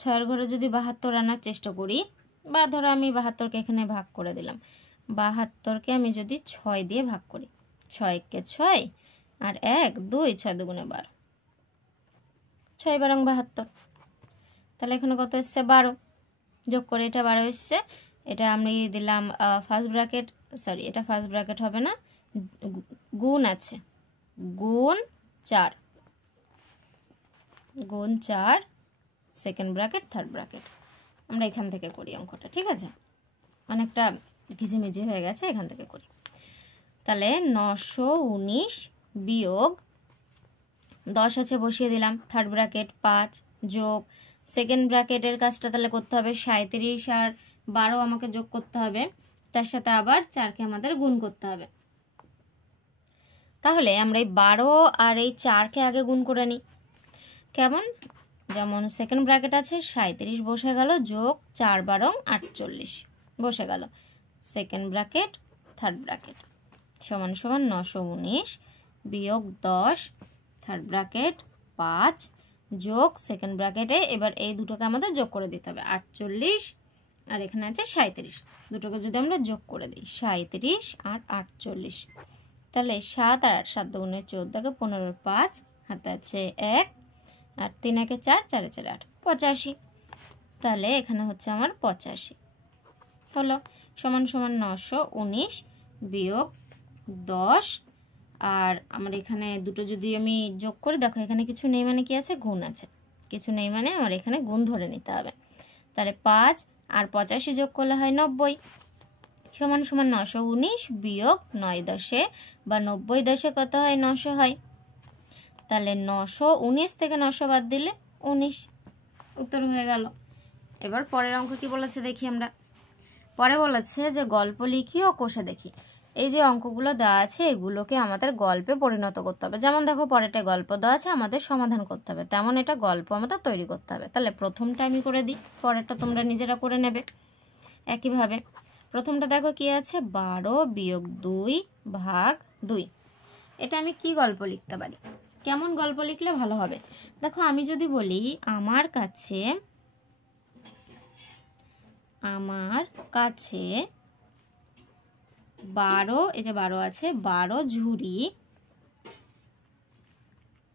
6-এর ঘরে যদি 72 আনার চেষ্টা করি, বা ধরো আমি 72কে এখানে ভাগ করে দিলাম, 72কে আমি যদি 6 দিয়ে ভাগ করি, 6 কে 6 আর 1 2, 6 দুগুণে 12, 6 বারং 72, তাহলে এখানে কত এসছে? 12, যোগ করে এটা 12 এসছে, এটা আমি দিলাম ফার্স্ট ব্র্যাকেট, সরি এটা ফার্স্ট ব্র্যাকেট হবে না, গুণ আছে, গুণ 4 সেকেন্ড ব্র্যাকেট থার্ড ব্র্যাকেট। আমরা এখান থেকে করি অঙ্কটা, ঠিক আছে, অনেকটা ঘিঝিমিঝি হয়ে গেছে, এখান থেকে করি। তাহলে 919 বিয়োগ 10 আছে বসিয়ে দিলাম, থার্ড ব্র্যাকেট 5 যোগ সেকেন্ড ব্র্যাকেটের কাজটা তাহলে করতে হবে 37 আর 12 আমাকে যোগ করতে হবে, তার সাথে আবার 4কে আমাদের গুণ করতে হবে। তাহলে আমরা এই 12 আর এই 4কে আগে গুণ করে নিই, কেমন? যেমন সেকেন্ড ব্র্যাকেট আছে 37 বসে গেল, যোগ 4 বারং 48 বসে গেল, সেকেন্ড ব্র্যাকেট থার্ড ব্র্যাকেট সমান সমান 919 বিয়োগ 10 থার্ড ব্র্যাকেট 5 যোগ সেকেন্ড ব্র্যাকেটে এবার এই দুটোকে আমাদের যোগ করে দিতে হবে, 48 আর এখানে আছে 37, দুটোকে যদি আমরা যোগ করে দিই 37 আর 48, তাহলে 7 আর 8, 7 দুগুণে 14, 15 5, হাতে আছে 1 আর 3 একে 4, 4 4 8, 85। তাহলে এখানে হচ্ছে আমার 85 হলো, সমান সমান 919 বিয়োগ 10, আর আমার এখানে দুটো যদি আমি যোগ করে, দেখো এখানে কিছু নেই মানে কি আছে, গুণ আছে, কিছু নেই মানে আমার এখানে গুণ ধরে নিতে হবে। তাহলে 5 আর 85 যোগ করলে হয় 90, সমান সমান 919 বিয়োগ 9 10 বা 90 10 কত হয়, 900 হয়। তাহলে 919 থেকে 900 বাদ দিলে 19, উত্তর হয়ে গেল। এবার পরের অঙ্ক কি বলেছে দেখি আমরা। পরে বলেছে যে গল্প লিখি ও কষে দেখি। এই যে অঙ্কগুলো দেওয়া আছে এগুলোকে আমাদের গল্পে পরিণত করতে হবে। যেমন দেখো পরেরটা গল্প দেওয়া আছে, আমাদের সমাধান করতে হবে, তেমন এটা গল্প আমাদের তৈরি করতে হবে। তাহলে প্রথমটা আমি করে দিই, পরেরটা তোমরা নিজেরা করে নেবে একইভাবে। প্রথমটা দেখো কি আছে, 12 বিয়োগ 2 ভাগ 2। এটা আমি কি গল্প লিখতে পারি, কেমন গল্প লিখলে ভালো হবে? দেখো আমি যদি বলি আমার কাছে 12, এই যে 12 আছে, 12 ঝুড়ি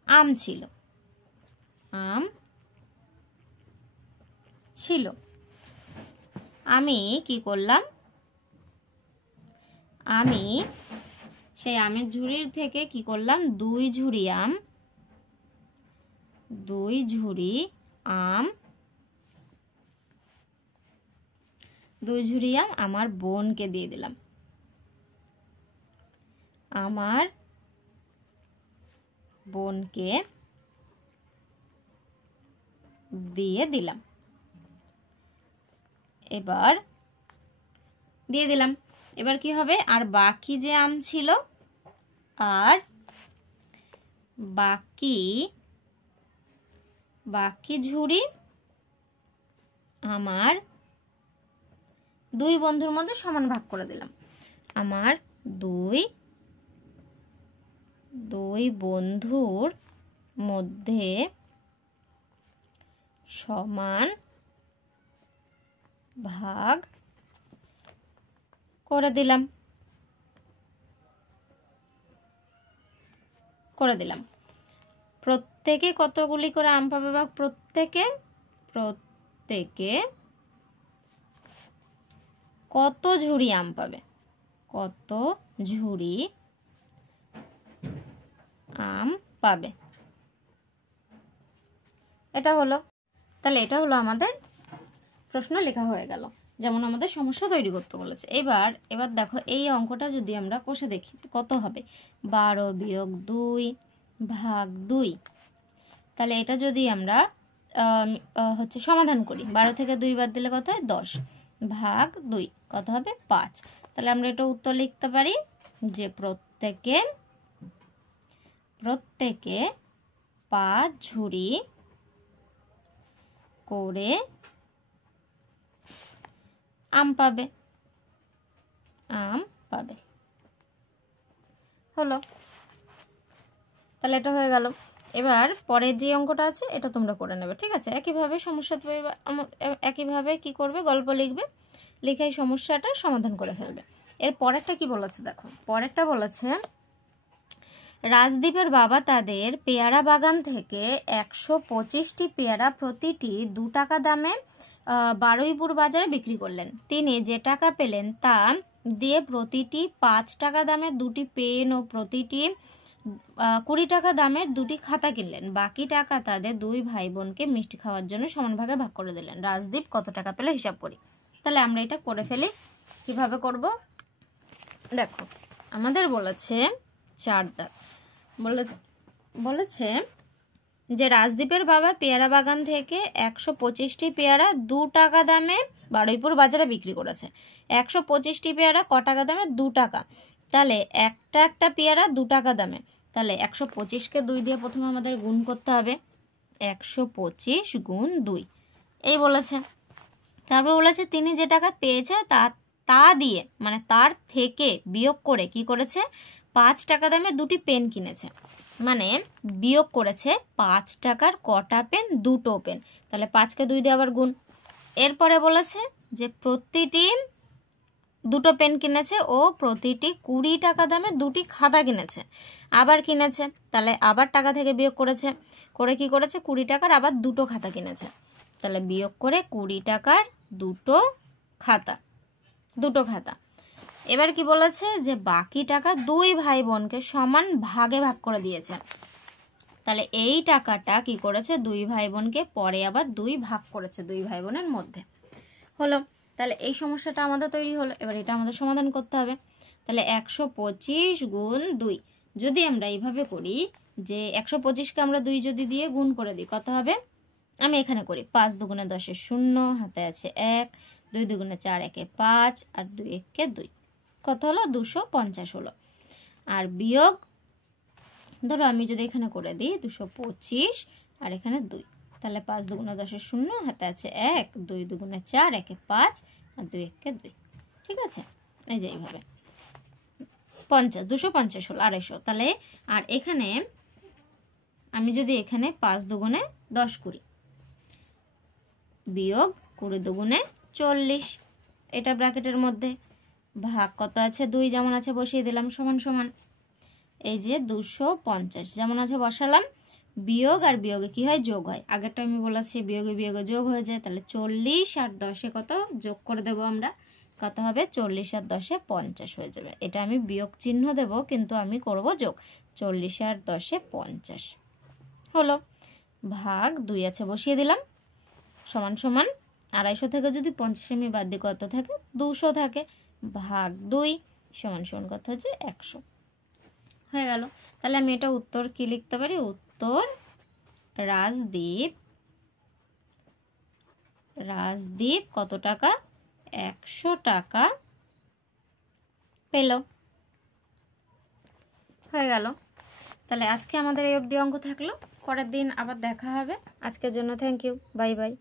আম ছিল, আমি কি করলাম, আমি সেই আমের ঝুড়ির থেকে কি করলাম, 2 ঝুড়ি আম আমার বোনকে দিয়ে দিলাম, আমার বোনকে দিয়ে দিলাম। এবার দিয়ে দিলাম, এবার কি হবে, আর বাকি যে আম ছিল, আর বাকি ঝুড়ি আমার 2 বন্ধুর মধ্যে সমান ভাগ করে দিলাম। আমার দুই বন্ধুর মধ্যে সমান ভাগ করে দিলাম। প্রত্যেকে কতগুলি করে আম পাবে, বা প্রত্যেকে কত ঝুড়ি আম পাবে, কত ঝুড়ি আম পাবে, এটা হলো। তাহলে এটা হলো আমাদের প্রশ্ন লেখা হয়ে গেল, যেমন আমাদের সমস্যা তৈরি করতে বলেছে। এবার দেখো এই অঙ্কটা যদি আমরা কষে দেখি যে কত হবে, 12 বিয়োগ 2 ভাগ 2। তাহলে এটা যদি আমরা হচ্ছে সমাধান করি, 12 থেকে 2 বাদ দিলে কত হয়, 10 ভাগ 2 কত হবে, 5। তাহলে আমরা এটা উত্তর লিখতে পারি যে প্রত্যেকে 5 ঝুড়ি করে আম পাবে, হলো। তাহলে এটা হয়ে গেল। এবার পরের যে অঙ্কটা আছে এটা তোমরা করে নেবে, ঠিক আছে? একইভাবে সমস্যা একইভাবে কি করবে, গল্প লিখবে, লিখে এই সমস্যাটা সমাধান করে ফেলবে। এর পরেরটা কি বলেছে দেখো, পরেরটা বলেছে রাজদীপের বাবা তাদের পেয়ারা বাগান থেকে 125টি পেয়ারা প্রতিটি 2 টাকা দামে বারুইপুর বাজারে বিক্রি করলেন। তিনি যে টাকা পেলেন তা দিয়ে প্রতিটি 5 টাকা দামের 2টি পেন ও প্রতিটি 20 টাকা দামের 2টি খাতা কিনলেন। বাকি টাকা তাদের 2 ভাই বোনকে মিষ্টি খাওয়ার জন্য সমান ভাগে ভাগ করে দিলেন। রাজদীপ কত টাকা পেল হিসাব করি। তাহলে আমরা এটা করে ফেলি। কিভাবে করব দেখো, আমাদের বলেছে 4 দাগ, বলেছে যে রাজদীপের বাবা পেয়ারা বাগান থেকে 125টি পেয়ারা 2 টাকা দামে বারুইপুর বাজারে বিক্রি করেছে। 125টি পেয়ারা ক টাকা দামে, 2 টাকা। তাহলে একটা পেয়ারা 2 টাকা দামে। তাহলে 125কে 2 দিয়ে প্রথমে আমাদের গুণ করতে হবে, 125 গুণ 2 এই বলেছে। তারপর বলেছে তিনি যে টাকা পেয়েছে তা দিয়ে মানে তার থেকে বিয়োগ করে কি করেছে, 5 টাকা দামে দুটি পেন কিনেছে, মানে বিয়োগ করেছে 5 টাকার কটা পেন, দুটো পেন। তাহলে 5কে 2 দিয়ে আবার গুণ। এরপরে বলেছে যে প্রতিটি দুটো পেন কিনেছে ও প্রতিটি 20 টাকা দামে দুটি খাতা কিনেছে, আবার কিনেছে, তাহলে আবার টাকা থেকে বিয়োগ করেছে, করে কি করেছে 20 টাকার আবার দুটো খাতা কিনেছে, তাহলে বিয়োগ করে 20 টাকার দুটো খাতা। এবার কি বলেছে যে বাকি টাকা দুই ভাই বোনকে সমান ভাগে ভাগ করে দিয়েছে, তাহলে এই টাকাটা কি করেছে দুই ভাই বোনকে পরে আবার 2 ভাগ করেছে দুই ভাই বোনের মধ্যে। হলো, তাহলে এই সমস্যাটা আমাদের তৈরি হলো। এবার এটা আমাদের সমাধান করতে হবে। তাহলে 125 গুণ 2, যদি আমরা এইভাবে করি যে 125কে আমরা 2 যদি দিয়ে গুণ করে দিই কত হবে, আমি এখানে করি 5 দুগুণে 10 0, হাতে আছে 1, 2 দুগুণে 4, 1 5, আর 2 1 2, কত হলো 250 হলো। আর বিয়োগ ধরো আমি যদি এখানে করে দিই 225 আর এখানে 2, তাহলে 5 দুগুণে 10 0, হাতে আছে 1, 2 দুগুণে 4, 1 5, আর 2 1 2, ঠিক আছে। এই যে এইভাবে 50, 250 হলো 250। তাহলে আর এখানে আমি যদি এখানে 5 দুগুণে 10 করি বিয়োগ 20 দুগুণে 40, এটা ব্র্যাকেটের মধ্যে, ভাগ কত আছে 2 যেমন আছে বসিয়ে দিলাম, সমান সমান এই যে 250 যেমন আছে বসালাম, বিয়োগ আর বিয়োগে কি হয় যোগ হয়, আগেরটা আমি বলেছি বিয়োগে বিয়োগে যোগ হয়ে যায়, তাহলে 40 আর 10-এ কত যোগ করে দেব আমরা, কত হবে 40 আর 10-এ 50 হয়ে যাবে। এটা আমি বিয়োগ চিহ্ন দেব কিন্তু আমি করব যোগ, 40 আর 10-এ 50 হলো, ভাগ 2 আছে বসিয়ে দিলাম, সমান সমান 250 থেকে যদি 50 আমি বাদ দিই কত থাকে 200 থাকে, ভাগ 2 সমান সমান কত হচ্ছে 100 হয়ে গেল। তাহলে আমি এটা উত্তর কি লিখতে পারি, উত্তর রাজদীপ কত টাকা 100 টাকা পেল, হয়ে গেল। তাহলে আজকে আমাদের এই অবধি অঙ্ক থাকলো, পরের দিন আবার দেখা হবে। আজকের জন্য থ্যাংক ইউ, বাই বাই।